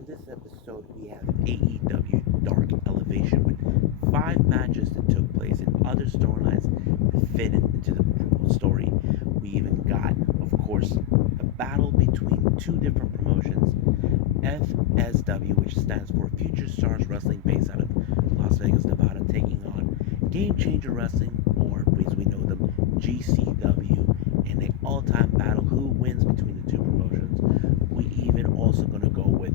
On this episode, we have AEW Dark Elevation with 5 matches that took place and other storylines that fit into the story. We even got, of course, a battle between two different promotions, FSW, which stands for Future Stars Wrestling, based out of Las Vegas, Nevada, taking on Game Changer Wrestling, or as we know them, GCW, in an all-time battle who wins between the two promotions. We even also going to go with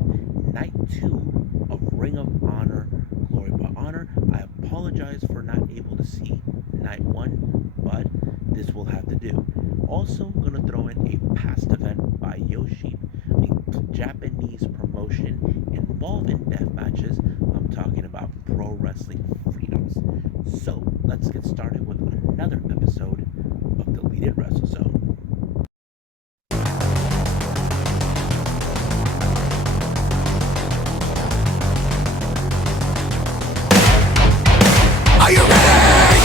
Night 2 of Ring of Honor, Glory by Honor. I apologize for not able to see Night 1, but this will have to do. Also going to throw in a past event by Yoshi, a Japanese promotion involved in death matches. I'm talking about Pro Wrestling Freedoms. So let's get started with another episode of Deleted Wrestle Zone. Are you ready?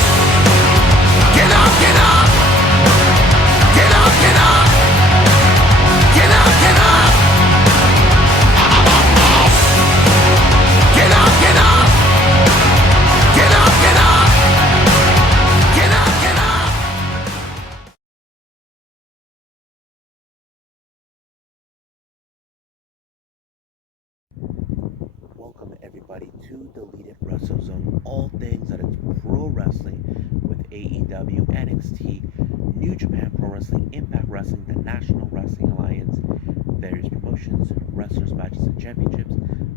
Get up, get up! Get up, get up! Get up, get up! Get up, get up! Get up, get up! Get up, get up! Welcome everybody to Deleted Wrestle Zone. All things that is pro wrestling with AEW, NXT, New Japan Pro Wrestling, Impact Wrestling, the National Wrestling Alliance, various promotions, wrestlers, matches, and championships.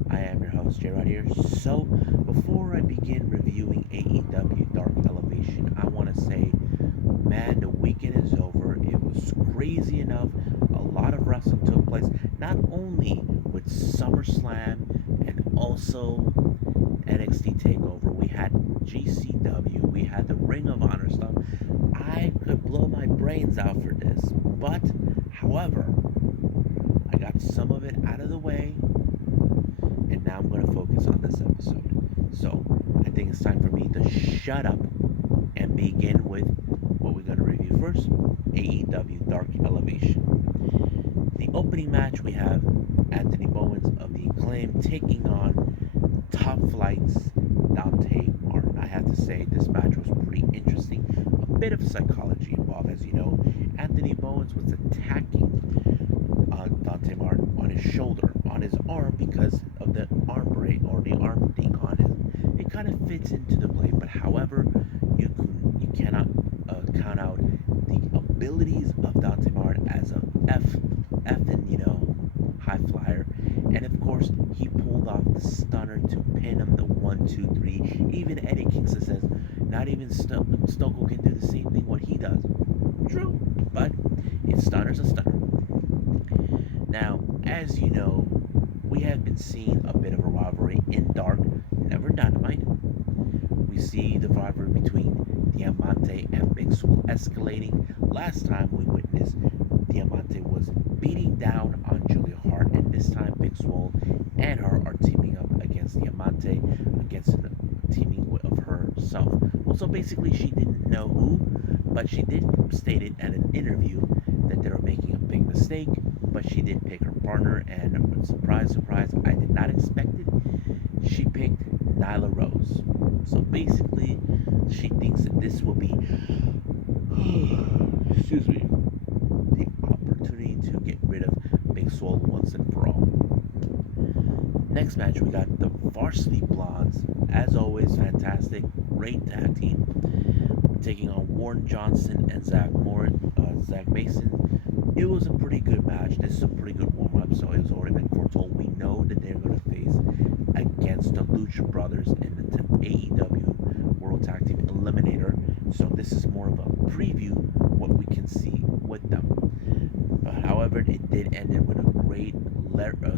I am your host, Jay right here. So, before I begin reviewing AEW Dark Elevation, I want to say, man, the weekend is over. It was crazy enough. A lot of wrestling took place, not only with SummerSlam and also NXT TakeOver. We had GCW, we had the Ring of Honor stuff. I could blow my brains out for this, but however, I got some of it out of the way, and now I'm going to focus on this episode. So I think it's time for me to shut up and begin with what we're going to review first: AEW Dark Elevation. The opening match, we have Anthony Bowens of the Acclaim taking on Top Flight's Dante Martin. I have to say, this match was pretty interesting. A bit of psychology involved, as you know. Anthony Bowens was attacking Dante Martin on his shoulder, on his arm, because of the arm brace or the arm thing on him. It kind of fits into the play, but however, you cannot count out the abilities of Dante Martin as a high flyer. And of course, he pulled off the stunner to pin him, the 1, 2, 3. Even Eddie Kingston says, not even Stone Cold can do the same thing what he does. True, but a stunner's a stunner. Now, as you know, we have been seeing a bit of a rivalry in Dark, never Dynamite. We see the rivalry between Diamante and Big Swole escalating. Last time we witnessed Diamante was beating down on Julia Hart, and this time Big Swole and her are teaming up against Diamante, against the teaming of herself. Well, so basically she didn't know who, but she did state it at an interview that they were making a big mistake, but she did pick her partner, and surprise, surprise, I did not expect it. She picked Nyla Rose. So basically, she thinks that this will be excuse me, the opportunity to get rid of Big Swole once and for all. Next match, we got the Varsity Blondes. As always, fantastic, great tag team, taking on Warren Johnson and Zach Mason. It was a pretty good match. This is a pretty good warm-up, so it was already been foretold. We know that they're going to face against the Lucha Brothers in the AEW World Tag Team Eliminator. So this is more of a preview what we can see with them. However, it did end it with a great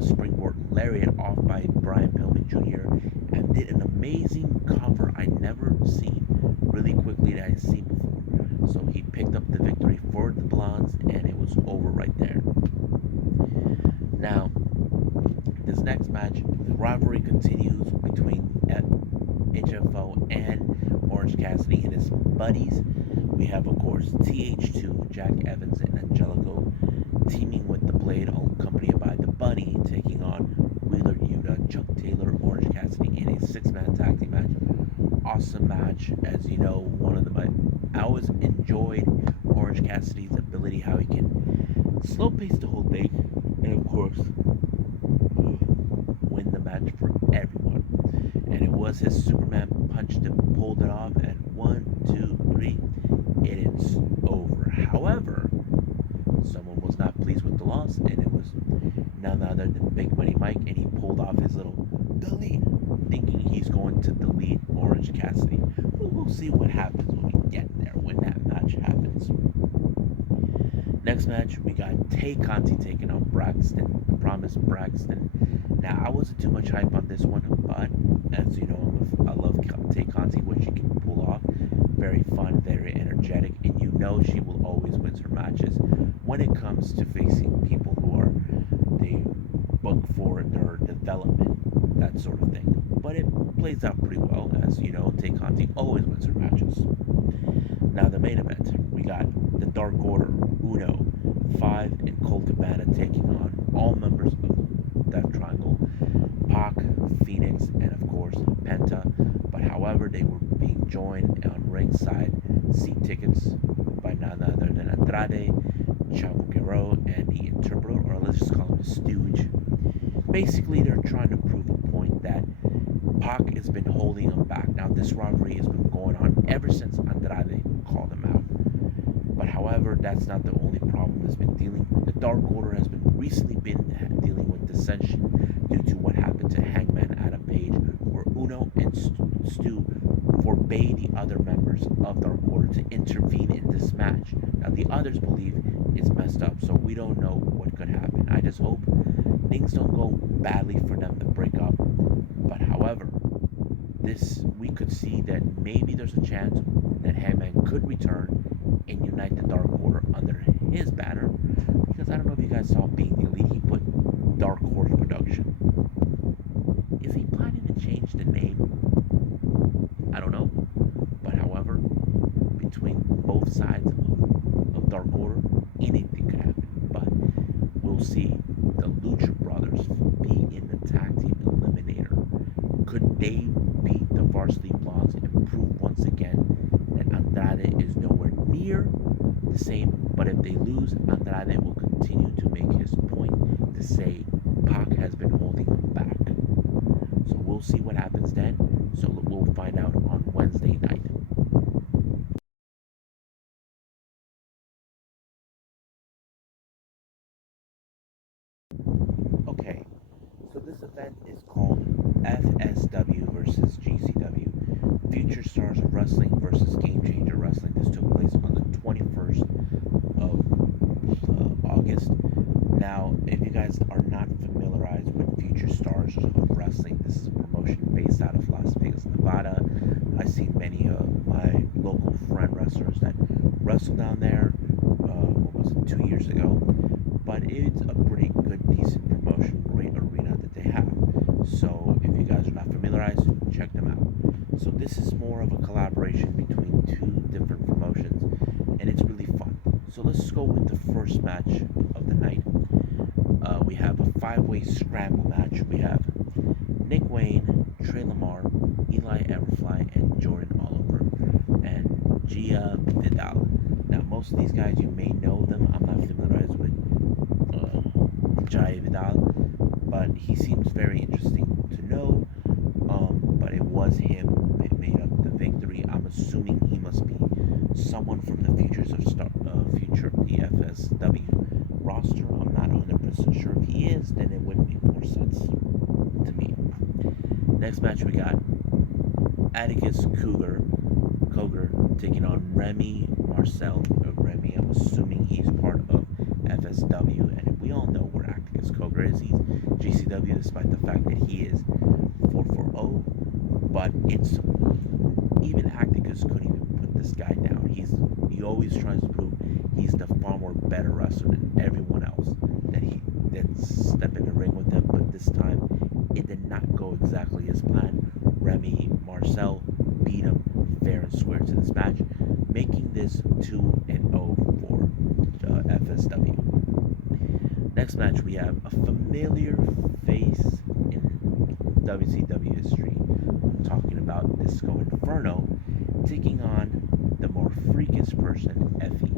springboard lariat off by Brian Pillman Jr. and did an amazing cover I never seen really quickly that I've seen before. So he picked up the victory for the Blondes, and it was over right there. Now, this next match, the rivalry continues between HFO and Orange Cassidy and his buddies. We have, of course, TH2, Jack Evans, and Angelico teaming with the Blade, accompanied by the Bunny, taking on Wheeler awesome match. As you know, I always enjoyed Orange Cassidy's ability, how he can slow pace the whole thing, and of course, win the match for everyone. And it was his Superman punch that pulled it off. And 1, 2, 3, it is over. However, someone was not pleased with the loss, and it was none other than Big Money Mike, and he pulled off his little delete, thinking he's going to delete Orange Cassidy. We'll see what happens when we get there, when that match happens. Next match, we got Tay Conti taking on Braxton. I promise Braxton. Now, I wasn't too much hype on this one, but as you know, I love Tay Conti, what she can pull off. Very fun, very energetic, and you know she will always win her matches when it comes to facing people who are they book for their development, that sort of thing. But it plays out pretty well, as you know, Tay Conti always wins her matches. Now the main event, we got the Dark Order, Uno, 5, and Colt Cabana taking on all members of Death Triangle, Pac, Phoenix, and of course Penta. But however, they were being joined on ringside seat tickets by none other than Andrade, Chavo Guerrero, and the Interpreter, or let's just call him the Stooge. Basically, they're trying to prove a point that Pac has been holding him back. Now, this rivalry has been going on ever since Andrade called him out. But however, that's not the only problem that's been dealing. The Dark Order has been recently been dealing with dissension due to what happened to Hangman Adam Page, where Uno and Stu forbade the other members of Dark Order to intervene in this match. Now, the others believe it's messed up, so we don't know what could happen. I just hope things don't go badly for them to break up. But however, we could see that maybe there's a chance that Hangman could return and unite the Dark Order under his banner. Because I don't know if you guys saw Being the Elite, he put Dark Horse Production. Is he planning to change the name? I don't know. But however, between both sides of Dark Order, anything could happen. But we'll see. The Lucha Brothers be in the tag team eliminator. Could they beat the Varsity Blondes and prove once again that Andrade is nowhere near the same? But if they lose, Andrade will continue to make his point to say Pac has been holding him back. So we'll see what happens then. So we'll find out on Wednesday night. Okay, so this event is called FSW versus GCW, Future Stars of Wrestling versus Game Changer Wrestling. This took place on the 21st of August. Now, if you guys are not familiarized with Future Stars of Wrestling, this is a promotion based out of Las Vegas, Nevada. I've seen many of my local friend wrestlers that wrestle down there, what was it, 2 years ago. But it's a pretty good, decent promotion, great arena that they have. So if you guys are not familiarized, check them out. So this is more of a collaboration between two different promotions, and it's really fun. So let's go with the first match of the night. We have a 5-way scramble match. We have Nick Wayne, Trey Lamar, Eli Everfly, and Jordan Oliver, and Gia Vidal. Now, most of these guys, you may know them. I'm not familiarized with Jai Vidal, but he seems very interesting to know. But it was him that made up the victory. I'm assuming he must be someone from the future the FSW roster. I'm not 100% sure if he is. Then it would make more sense to me. Next match we got Atticus Cougar taking on Remy Marcel. Remy, I'm assuming he's part of FSW, and we all know where Atticus Cougar is. He's GCW, despite the fact that he is 440. But it's even Atticus couldn't even put this guy down. He always tries to prove he's the far more better wrestler than everyone else that step in the ring with him. But this time, it did not go exactly as planned. Remy Marcel beat him fair and square to this match, making this 2-0 for FSW. Next match, we have a familiar face in WCW history, talking about Disco Inferno taking on the more freakish person, Effie.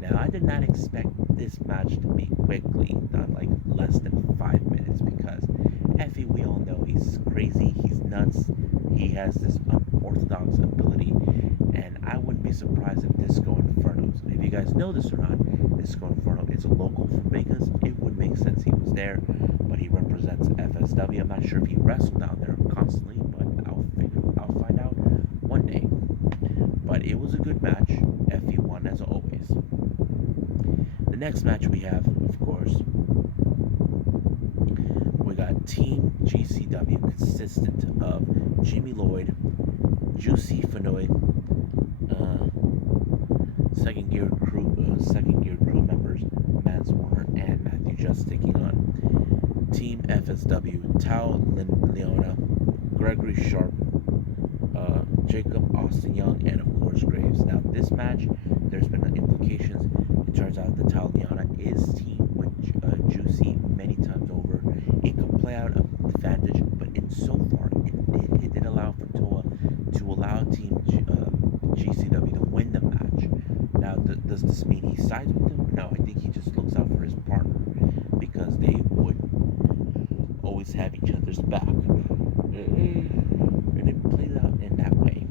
Now, I did not expect this match to be quickly, done like less than 5 minutes, because Effie, we all know he's crazy, he's nuts, he has this unorthodox ability, and I wouldn't be surprised if Disco Inferno, if you guys know this or not, Disco Inferno is a local from Vegas. It would make sense he was there, but he represents FSW. I'm not sure if he wrestled down there constantly, but I'll find out one day. But it was a good match. Effie won as always. The next match we have, of course, we got Team GCW, consistent of Jimmy Lloyd, Juicy Fenoy, second gear crew members, Mans Warner and Matthew Just, taking on Team FSW, Tao Leona, Gregory Sharp, Jacob Austin Young, and of course Graves. Now this match, there's been implications. It turns out that Tao Leona is team with Juicy many times over. It could play out an advantage, but in so far it did allow for Toa to allow Team GCW to win the match. Now, does this mean he sides with them? No, I think he just looks out for his partner, because they would always have each other's back. And it plays out in that way.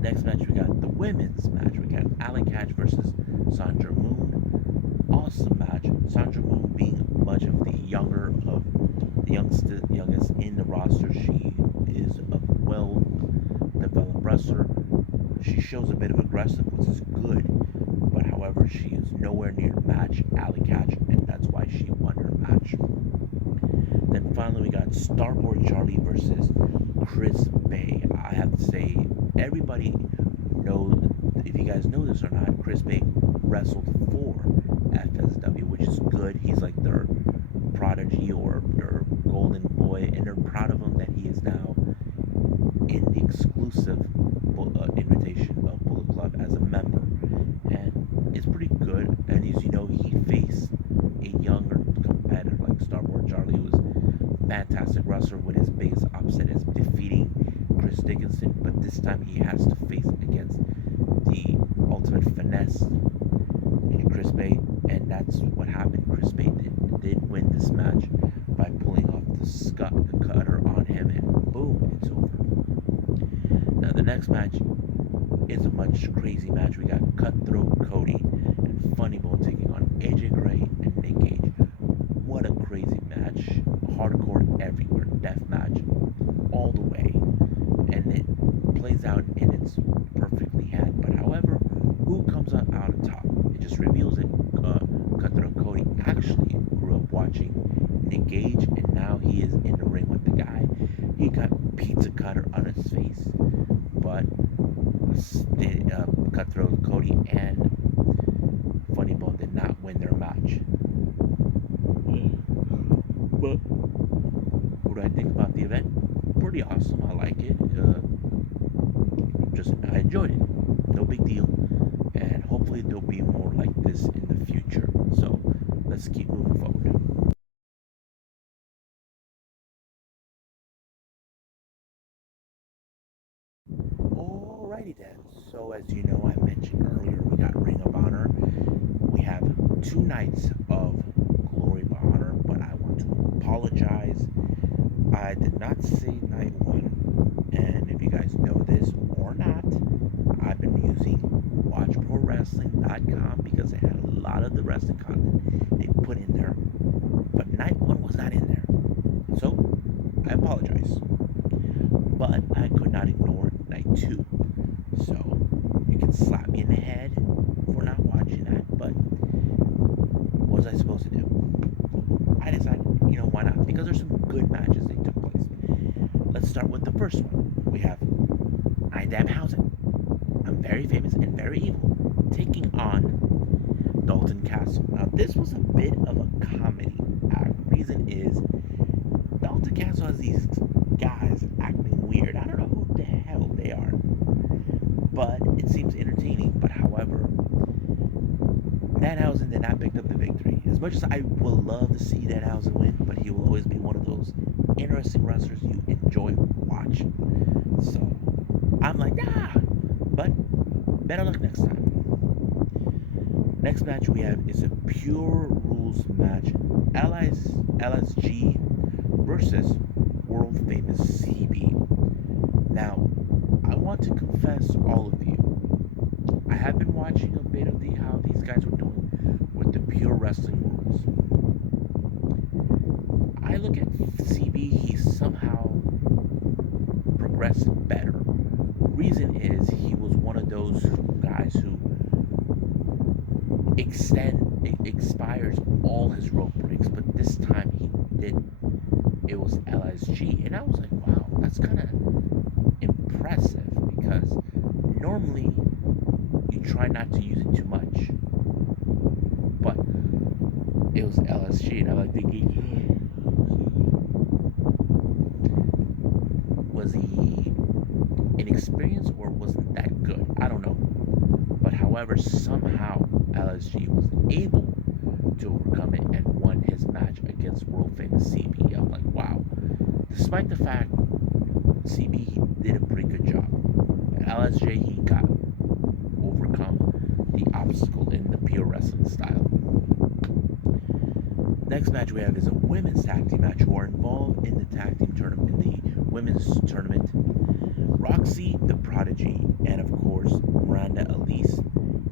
Next match, we got the women's match. We got Allie Katch versus Sandra Moon. Awesome match. Sandra Moon being much of the youngest in the roster. She is a well-developed wrestler. She shows a bit of aggressive, which is good, but however, she is nowhere near to match Allie Katch, and that's why she won her match. Then finally, we got Starboard Charlie versus Chris Bay. I have to say, everybody knows, if you guys know this or not, Chris Bay wrestled for FSW, which is good. He's like their prodigy or their golden boy, and they're proud of him that he is now in the exclusive invitation of Bullet Club as a member, and it's pretty good. And as you know, he faced a younger competitor like Starboard Charlie, who was a fantastic wrestler, with his biggest upset is defeating Chris Dickinson, but this time he has to face against the ultimate finesse in Chris Bay, and that's what happened. Chris Bay did win this match by pulling off the cutter on him, and boom, it's over. Now the next match is a much crazy match. We got Cutthroat Cody and Funny Bone taking on AJ Gray and Nick Gage. What a crazy match. Hardcore everywhere. Death match all the way. And it plays out in its perfectly hand. But however, who comes out on top? It just reveals it. Cutthroat Cody actually grew up watching Nick Gage, and now he is in the ring with the guy. He got pizza cutter on his face, but Cutthroat Cody and Funny Bone did not win their match. But what do I think about the event? Pretty awesome. I like it. I enjoyed it. No big deal. And hopefully there'll be more like this in the future. So let's keep moving forward. Alrighty then. So as you know, I mentioned earlier, we got Ring of Honor. We have 2 nights of Glory of Honor, but I want to apologize. I did not say night 1, and if you guys know this or not, I've been using WatchProWrestling.com because it had a lot of the wrestling content they put in there, but night 1 was not in there. So I apologize. But I could not ignore night 2. So you can slap me in the head for not watching that, but what was I supposed to do? I decided, why not? Because there's some good matches that took place. Let's start with the first one. We have I Danhausen. I'm very famous and very evil, taking on Dalton Castle. Now this was a bit of a comedy act. Reason is Dalton Castle has these guys acting weird. I don't know who the hell they are, but it seems entertaining. But however, Danhausen did not pick up the victory. As much as I would love to see Danhausen win, but he will always be one of those interesting wrestlers you enjoy watch. So I'm like, but better luck next time. Next match we have is a pure rules match. LSG versus world famous CB. Now, I want to confess all of you. I have been watching a bit of how these guys were doing with the pure wrestling rules. I look at CB, he somehow progressed better. Reason is he was one of those guys who expires all his rope breaks, but this time he didn't. It was LSG, and I was like, wow, that's kind of impressive because normally you try not to use it too much, but it was LSG, and I'm like thinking, was he inexperienced or wasn't that good? I don't know. But however, somehow LSG was able to overcome it and won his match against world famous CB. I'm like, wow. Despite the fact CB he did a pretty good job, LSJ he got overcome the obstacle in the pure wrestling style. Next match we have is a women's tag team match who are involved in the tag team tournament, in the women's tournament. Roxy the Prodigy and of course Miranda Elise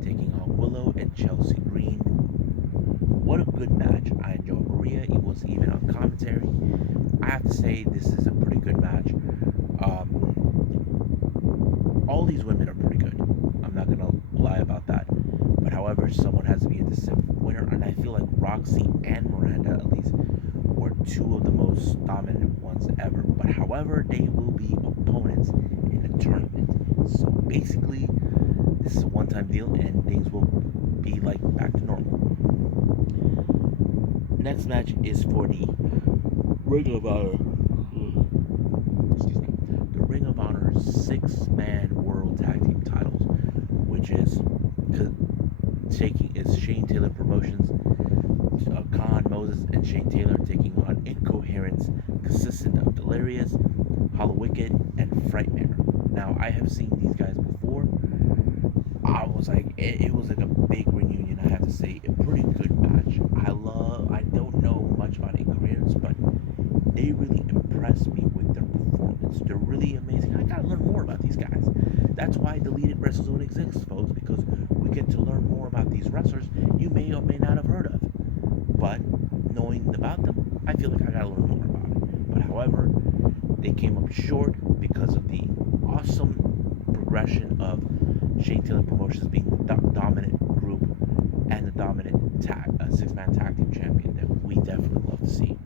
taking on Willow and Chelsea Green. What a good match. I enjoyed Maria. It was even on commentary. I have to say this is a pretty good match. All these women are pretty good. I'm not gonna lie about that. But however, someone has to be a decisive winner, and I feel like Roxy and Miranda at least were two of the most dominant ones ever. But however, they will be opponents in the tournament. So basically, this is a one-time deal, and things will be like back to normal. Next match is for the Ring of Honor. Excuse me. The Ring of Honor six-man World Tag Team titles, which is Shane Taylor Promotions. Khan, Moses, and Shane Taylor taking on Incoherence, consistent of Delirious, Hollow Wicked, and Frightmare. Now, I have seen these guys before. I was like, it was like a big reunion, I have to say. A pretty good match. I don't know much about Incoherence, but they really impressed me with their performance. They're really amazing. I gotta learn more about these guys. That's why Deleted WrestleZone exists, folks, because we get to learn more about these wrestlers you may or may not have heard of. But knowing about them, I feel like I gotta learn more about it. But however, they came up short because of the awesome progression of Shane Taylor Promotions being the dominant group and the dominant six-man tag team champion that we definitely love to see.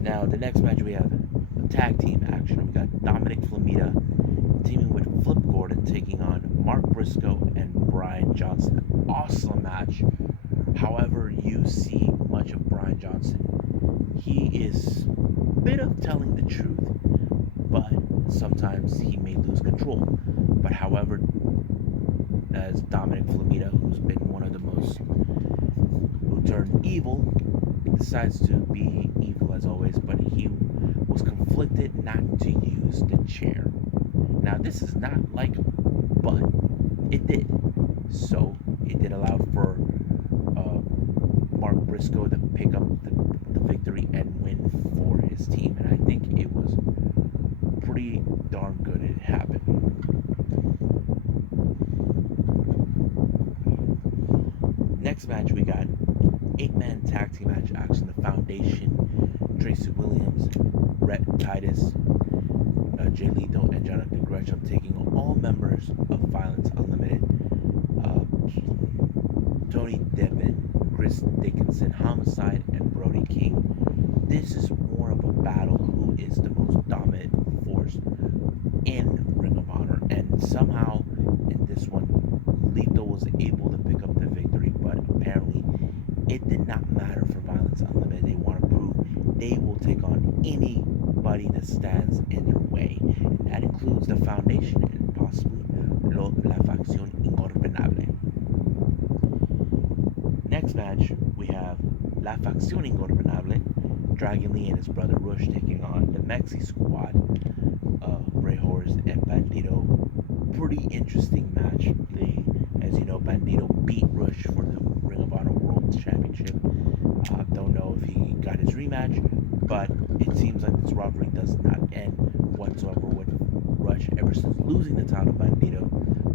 Now, the next match we have a tag team action. We got Dominic Flamita teaming with Flip Gordon taking on Mark Briscoe and Brian Johnson. Awesome match. However, you see much of Brian Johnson. He is a bit of telling the truth, but sometimes he may lose control. But however, as Dominic Flamita, who's been one of the most, who turned evil, decides to be evil as always, but he was conflicted not to use the chair. Now, this is not like him, but it did. So, it did allow for Mark Briscoe to pick up the victory and win for his team. And I think it was pretty darn good it happened. Next match, we got 8-man tag team match action. The Foundation, Tracy Williams, Rhett Titus, Jay Lethal, and Jonathan Gresham taking on all members of Violence Unlimited. Tony Devin, Chris Dickinson, Homicide, and Brody King. This is more of a battle who is the most dominant force in Ring of Honor, and somehow in this one, Lethal was able to pick up the victory, but apparently it did not matter for Violence Unlimited. They want to prove they will take on anybody that stands in their way. And that includes the Foundation and possibly La Facción Ingobernable. Next match, we have La Facción Ingobernable, Dragon Lee and his brother Rush taking on the Mexi squad, Ray Horus and Bandito. Pretty interesting match. As you know, Bandito beat Rush for the Ring of Honor World Championship. Don't know if he got his rematch, but it seems like this rivalry does not end whatsoever with Rush ever since losing the title to Bandito.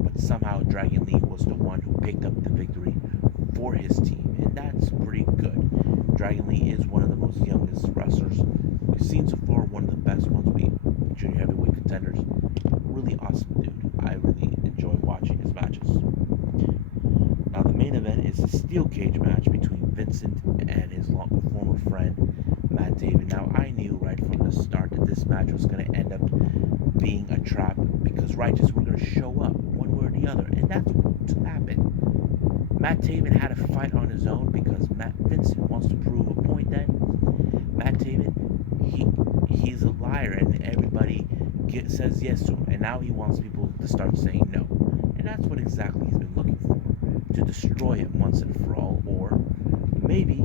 But somehow Dragon Lee was the one who picked up the victory for his team, and that's pretty good. Dragon Lee is one of the most youngest wrestlers we've seen so far, one of the best ones, junior heavyweight contenders. Really awesome dude. I really enjoy watching his matches. Now the main event is a steel cage match between Vincent and his former friend Matt David. Now I knew right from the start that this match was going to end up being a trap because Righteous were going to show up one way or the other, and that's what happened. Matt Taven had a fight on his own because Vincent wants to prove a point that Matt Taven, he's a liar, and everybody says yes to him, and now he wants people to start saying no, and that's what exactly he's been looking for, to destroy him once and for all, or maybe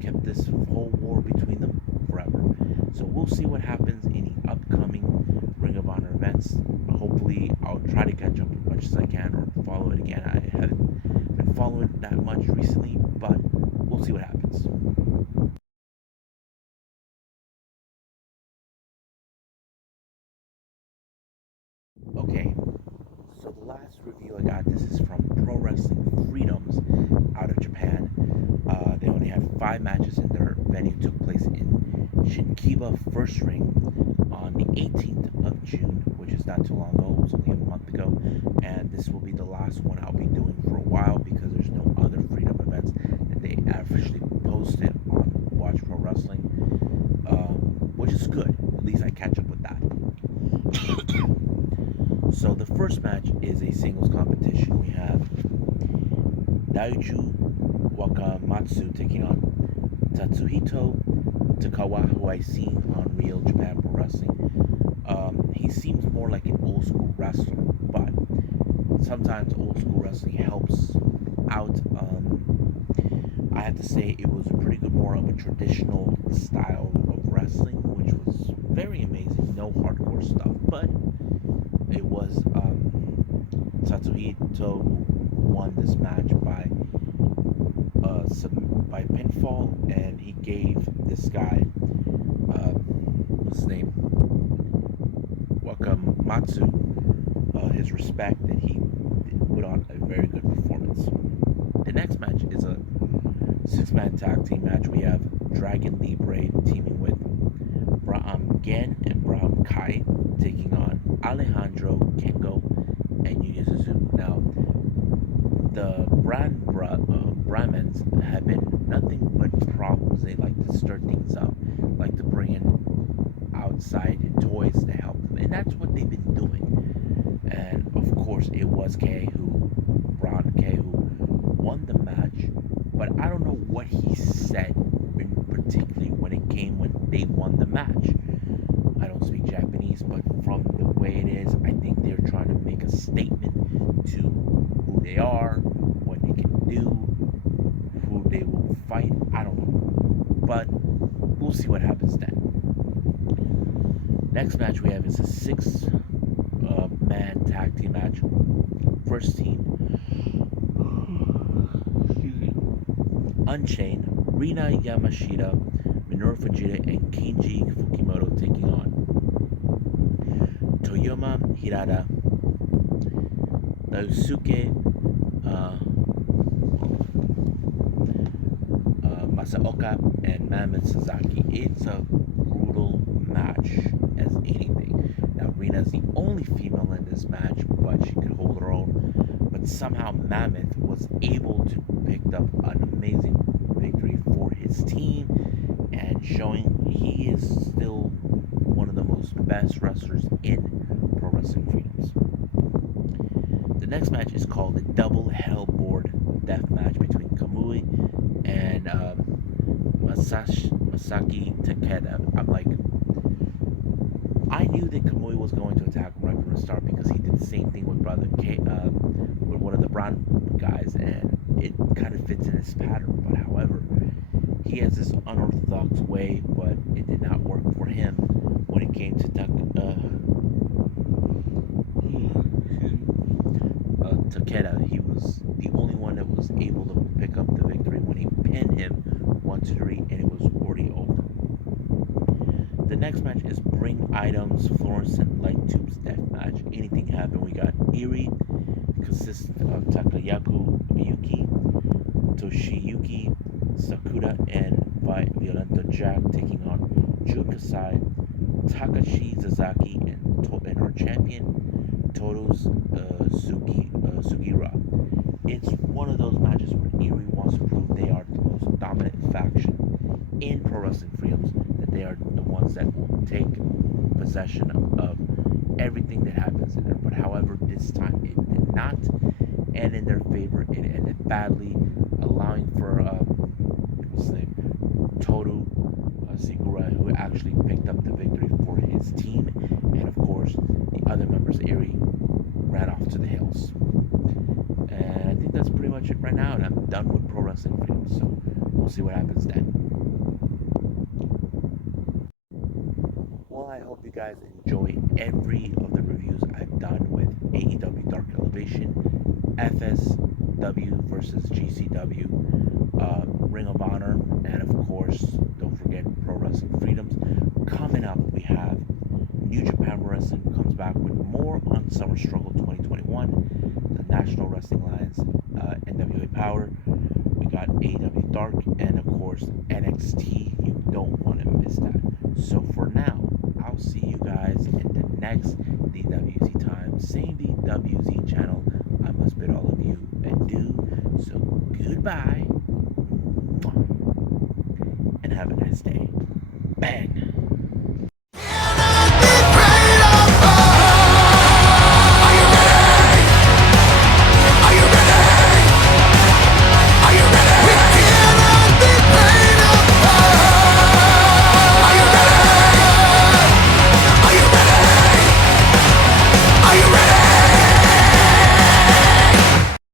kept this whole war between them forever. So we'll see what happens in the upcoming Ring of Honor events. Hopefully I'll try to catch up as much as I can or follow it again. I haven't been following it that much recently, but we'll see what happens. Okay, so the last review I got, this is from Pro Wrestling Freedoms out of Japan. They only had 5 matches in their venue, took place in Shinkiba First Ring on the 18th of June, which is not too long ago, it was only a month ago, and this will be the last one I'll be doing for a while because there's no other Freedom events that they officially posted on Watch Pro Wrestling, which is good. At least I catch up with that. So the first match is a singles competition. We have Daiju Wakamatsu taking on Tatsuhito Takawa, who I've seen on Real Japan Pro Wrestling. He seems more like an old school wrestler, but sometimes old school wrestling helps out. I have to say it was a pretty good, more of a traditional style of wrestling, which was very amazing. No hardcore stuff, but it was Tatsuhito won this match by pinfall, and he gave this guy what's his name, Wakamatsu, his respect, that he put on a very good performance. The next match is a 6-man tag team match. We have Dragon Libre teaming with Braham Gen and Braham Kai taking on Alejandro, Kengo, and Yuya Suzuki. Now, the Brahmins have been nothing but problems. They like to stir things up, like to bring in outside toys to help them, and that's what they've been doing. And of course, it was Brown K, who won the match, but I don't know what he said, particularly when they won the match. I don't speak Japanese, but from the way it is, I think they're trying to make a statement to who they are, what they can do, who they will fight. I don't know, but we'll see what happens then. Next match we have is a 6-man tag team match. First team, Unchained, Rina Yamashita, Minoru Fujita, and Kenji Fukimoto taking on Toyoma Hirata, Daisuke Masaoka, and Mammoth Sasaki. It's a brutal match as anything. Now, Rina's the only female in this match, but she could hold her own. But somehow Mammoth was able to pick up an amazing victory for his team, and showing he is still one of the most best wrestlers in Pro Wrestling Freedoms. The next match is called the Double Hellboard Death Match between Kamui and Masaki Takeda. I knew that Kamui was going to attack him right from the start because he did the same thing with Brother K, with one of the Brown guys, and it kind of fits in his pattern. But however, He has this unorthodox way, but it did not work for him when it came to Takeda. He was the only one that was able to pick up the victory when he pinned him 1, 2, 3, and it was already over. The next match is Ring Items Fluorescent Light Tubes Death Match. Anything happened. We got Eri, consistent of Takayaku Yuki, Toshiyuki Sakuda, and Violento Jack taking on Jun Kasai, Takashi Zazaki, and our champion Toto's Sugira. It's one of those matches where Eri wants to prove they are the most dominant faction in Pro Wrestling Freedoms, that they are the ones that will take possession of everything that happens in there. But however, this time it did not end in their favor. It ended badly, allowing for what's his name, Toto Segura, who actually picked up the victory for his team, and of course the other members, Eri, ran off to the hills. And I think that's pretty much it right now, and I'm done with Pro Wrestling Freedom, so we'll see what happens then. Well, I hope you guys enjoy every of the reviews I've done with AEW Dark Elevation, FSW versus GCW, Ring of Honor, and of course, don't forget Pro Wrestling Freedoms. Coming up, we have New Japan Wrestling comes back with more on Summer Struggle 2021, the National Wrestling Alliance, NWA Power. We got AEW Dark, and of course NXT. You don't want to miss that. So for now, I'll see you guys in the next DWZ time. Same DWZ channel. I must bid all of you adieu. So goodbye, and have a nice day. Bang.